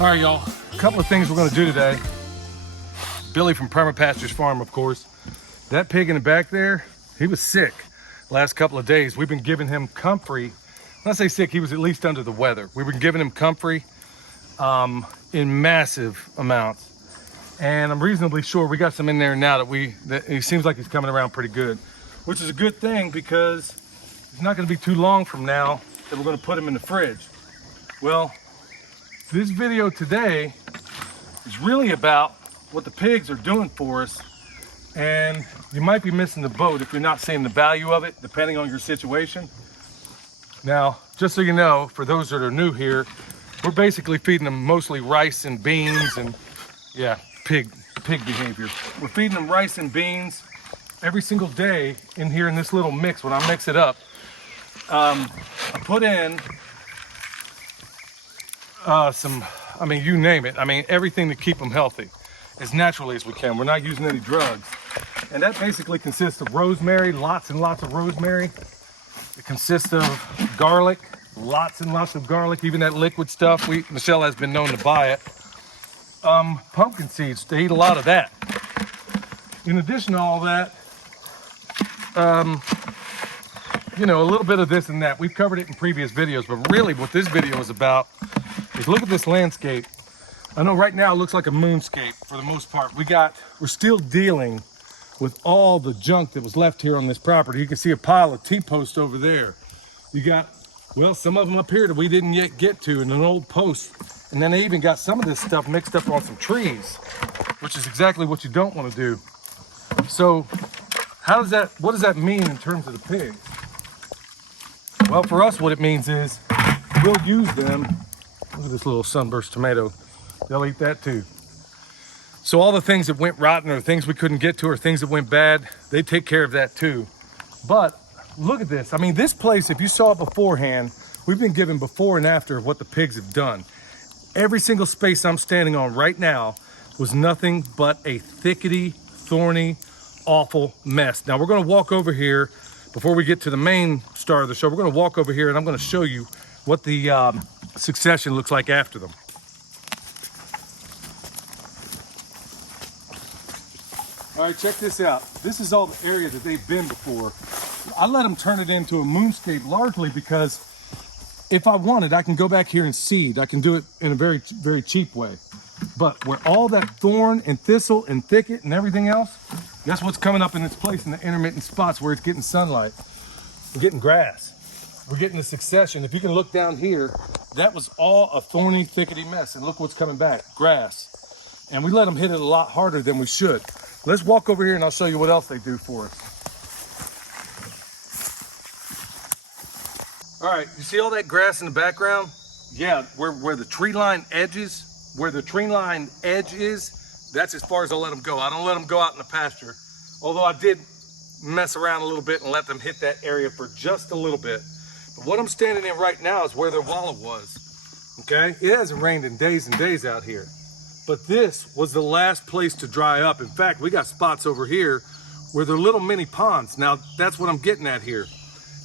All right, y'all, a couple of things we're gonna do today. Billy from Perma Pastures farm, of course. That pig in the back there, he was sick last couple of days. We've been giving him comfrey. When I say sick, he was at least under the weather. We've been giving him comfrey in massive amounts. And I'm reasonably sure we got some in there now that he seems like he's coming around pretty good, which is a good thing because it's not gonna be too long from now that we're gonna put him in the fridge. Well, this video today is really about what the pigs are doing for us, and you might be missing the boat if you're not seeing the value of it, depending on your situation. Now, just so you know, for those that are new here, we're basically feeding them mostly rice and beans and, yeah, pig behavior. We're feeding them rice and beans every single day in here in this little mix. When I mix it up, I put in you name it. Everything to keep them healthy as naturally as we can. We're not using any drugs. And that basically consists of rosemary, lots and lots of rosemary. It consists of garlic, lots and lots of garlic, even that liquid stuff. Michelle has been known to buy it. Pumpkin seeds, they eat a lot of that. In addition to all that, a little bit of this and that. We've covered it in previous videos, but really what this video is about is look at this landscape. I know right now it looks like a moonscape for the most part. We're still dealing with all the junk that was left here on this property. You can see a pile of T-posts over there. You got, well, some of them up here that we didn't yet get to in an old post. And then they even got some of this stuff mixed up on some trees, which is exactly what you don't want to do. So what does that mean in terms of the pigs? Well, for us, what it means is we'll use them. Look at this little sunburst tomato. They'll eat that too. So all the things that went rotten or things we couldn't get to or things that went bad, they take care of that too. But look at this. This place, if you saw it beforehand, we've been given before and after of what the pigs have done. Every single space I'm standing on right now was nothing but a thickety, thorny, awful mess. Now we're gonna walk over here before we get to the main star of the show. We're gonna walk over here and I'm gonna show you what the succession looks like after them. All right, check this out. This is all the area that they've been before. I let them turn it into a moonscape largely because if I wanted, I can go back here and seed. I can do it in a very, very cheap way. But where all that thorn and thistle and thicket and everything else, guess what's coming up in its place in the intermittent spots where it's getting sunlight? We're getting grass. We're getting the succession. If you can look down here, that was all a thorny, thickety mess. And look what's coming back, grass. And we let them hit it a lot harder than we should. Let's walk over here and I'll show you what else they do for us. All right, you see all that grass in the background? Yeah, where the tree line edge is, that's as far as I'll let them go. I don't let them go out in the pasture. Although I did mess around a little bit and let them hit that area for just a little bit. But what I'm standing in right now is where their Walla was, okay? It hasn't rained in days and days out here. But this was the last place to dry up. In fact, we got spots over here where they're little mini ponds. Now, that's what I'm getting at here.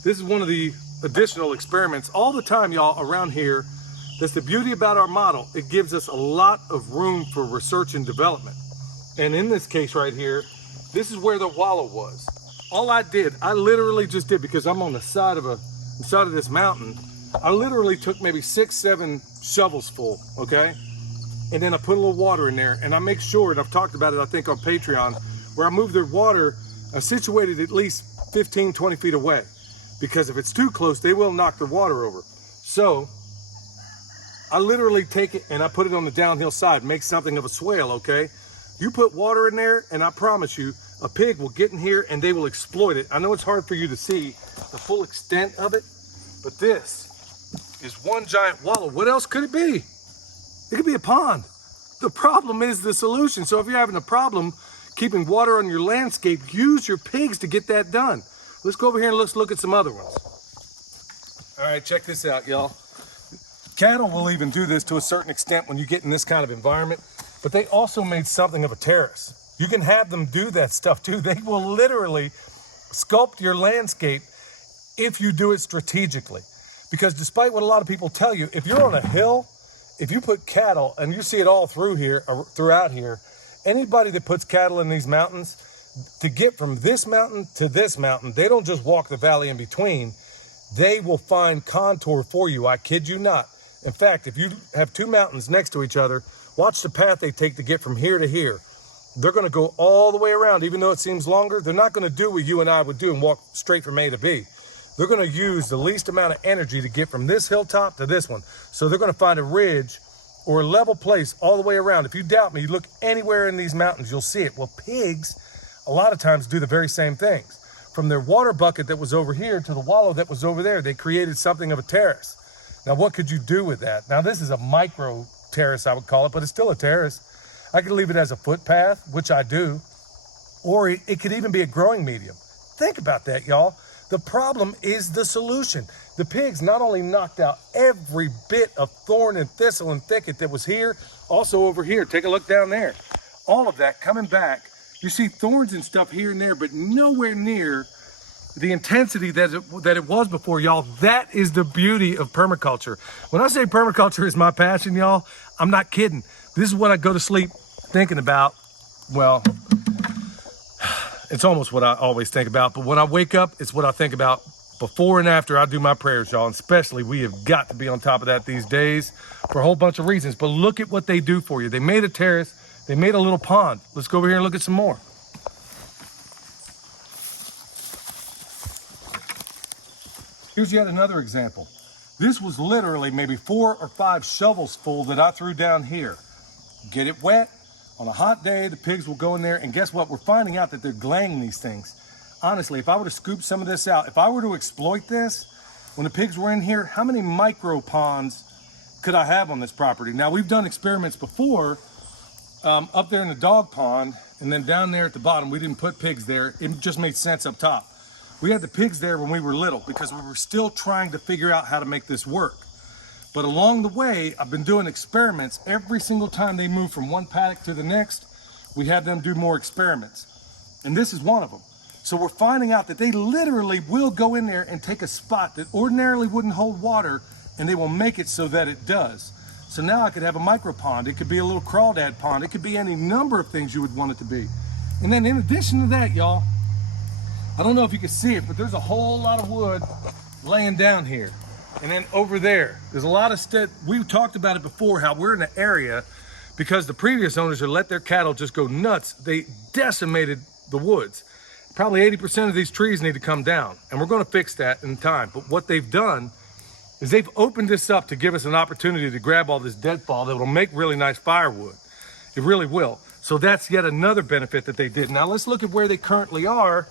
This is one of the additional experiments all the time, y'all, around here. That's the beauty about our model. It gives us a lot of room for research and development. And in this case right here, this is where the Walla was. All I literally just did, because I'm on the side of this mountain, I literally took maybe 6-7 shovels full, okay? And then I put a little water in there, and I make sure, and I've talked about it, I think, on Patreon, where I move their water situated at least 15-20 feet away. Because if it's too close, they will knock the water over. So I literally take it and I put it on the downhill side, make something of a swale, okay? You put water in there, and I promise you, a pig will get in here and they will exploit it. I know it's hard for you to see the full extent of it, but this is one giant Walla. What else could it be? It could be a pond. The problem is the solution. So if you're having a problem keeping water on your landscape, use your pigs to get that done. Let's go over here and let's look at some other ones. All right, check this out, y'all. Cattle will even do this to a certain extent when you get in this kind of environment, but they also made something of a terrace. You can have them do that stuff too. They will literally sculpt your landscape if you do it strategically. Because despite what a lot of people tell you, if you're on a hill if you put cattle, and you see it all throughout here, anybody that puts cattle in these mountains, to get from this mountain to this mountain, they don't just walk the valley in between. They will find contour for you. I kid you not. In fact, if you have two mountains next to each other, watch the path they take to get from here to here. They're going to go all the way around, even though it seems longer. They're not going to do what you and I would do and walk straight from A to B. They're going to use the least amount of energy to get from this hilltop to this one. So they're going to find a ridge or a level place all the way around. If you doubt me, you look anywhere in these mountains, you'll see it. Well, pigs, a lot of times, do the very same things. From their water bucket that was over here to the wallow that was over there, they created something of a terrace. Now, what could you do with that? Now, this is a micro terrace, I would call it, but it's still a terrace. I could leave it as a footpath, which I do, or it could even be a growing medium. Think about that, y'all. The problem is the solution. The pigs not only knocked out every bit of thorn and thistle and thicket that was here, also over here. Take a look down there. All of that coming back. You see thorns and stuff here and there, but nowhere near the intensity that it was before, y'all. That is the beauty of permaculture. When I say permaculture is my passion, y'all, I'm not kidding. This is what I go to sleep thinking about. Well, it's almost what I always think about, but when I wake up, it's what I think about before and after I do my prayers, y'all. And especially, we have got to be on top of that these days for a whole bunch of reasons. But look at what they do for you. They made a terrace. They made a little pond. Let's go over here and look at some more. Here's yet another example. This was literally maybe 4 or 5 shovels full that I threw down here. Get it wet. On a hot day, the pigs will go in there, and guess what? We're finding out that they're glaying these things. Honestly, if I were to scoop some of this out, if I were to exploit this, when the pigs were in here, how many micro ponds could I have on this property? Now, we've done experiments before, up there in the dog pond, and then down there at the bottom, we didn't put pigs there. It just made sense up top. We had the pigs there when we were little because we were still trying to figure out how to make this work. But along the way, I've been doing experiments. Every single time they move from one paddock to the next, we have them do more experiments. And this is one of them. So we're finding out that they literally will go in there and take a spot that ordinarily wouldn't hold water, and they will make it so that it does. So now I could have a micro pond. It could be a little crawdad pond. It could be any number of things you would want it to be. And then in addition to that, y'all, I don't know if you can see it, but there's a whole lot of wood laying down here. And then over there, there's a lot of we've talked about it before, how we're in an area, because the previous owners had let their cattle just go nuts. They decimated the woods. Probably 80% of these trees need to come down, and we're going to fix that in time. But what they've done is they've opened this up to give us an opportunity to grab all this deadfall that will make really nice firewood. It really will. So that's yet another benefit that they did. Now let's look at where they currently are,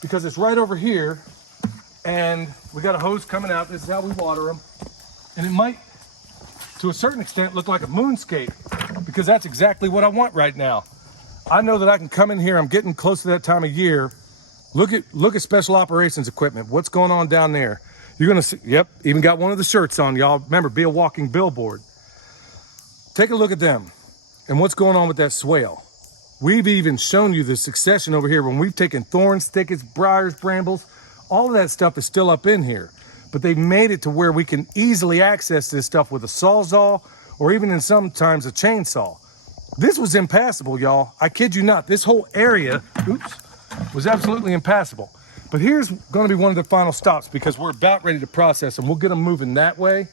because it's right over here. And we got a hose coming out. This is how we water them. And it might, to a certain extent, look like a moonscape, because that's exactly what I want right now. I know that I can come in here. I'm getting close to that time of year. Look at special operations equipment. What's going on down there? You're gonna see, yep, even got one of the shirts on, y'all. Remember, be a walking billboard. Take a look at them and what's going on with that swale. We've even shown you the succession over here when we've taken thorns, thickets, briars, brambles. All of that stuff is still up in here, but they've made it to where we can easily access this stuff with a sawzall or even in sometimes a chainsaw. This was impassable, y'all. I kid you not. This whole area, was absolutely impassable. But here's going to be one of the final stops because we're about ready to process them. We'll get them moving that way.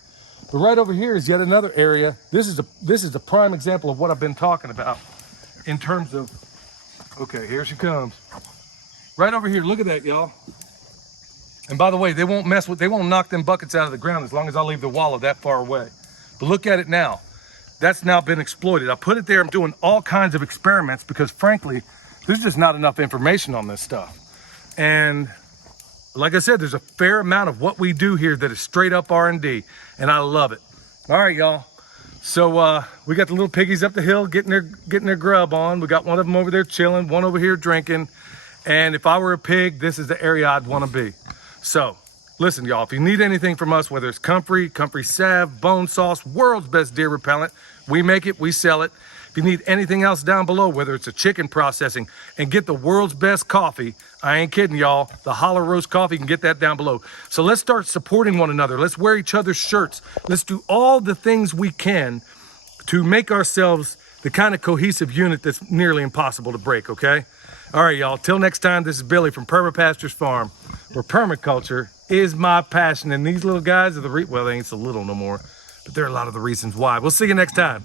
But right over here is yet another area. This is a prime example of what I've been talking about in terms of, okay, here she comes. Right over here, look at that, y'all. And by the way, they won't knock them buckets out of the ground as long as I leave the Walla that far away. But look at it now. That's now been exploited. I put it there. I'm doing all kinds of experiments because frankly, there's just not enough information on this stuff. And like I said, there's a fair amount of what we do here that is straight up R&D, and I love it. All right, y'all. So we got the little piggies up the hill getting their grub on. We got one of them over there chilling, one over here drinking. And if I were a pig, this is the area I'd want to be. So Listen, y'all, if you need anything from us, whether it's comfrey salve, bone sauce, world's best deer repellent, we make it, we sell it. If you need anything else down below, whether it's a chicken processing, and get the world's best coffee, I ain't kidding, y'all, the Hollow Roast coffee, you can get that down below. So let's start supporting one another. Let's wear each other's shirts. Let's do all the things we can to make ourselves the kind of cohesive unit that's nearly impossible to break, okay? All right, y'all, till next time, this is Billy from Perma Pastures Farm, where permaculture is my passion. And these little guys are well, they ain't so little no more, but they're a lot of the reasons why. We'll see you next time.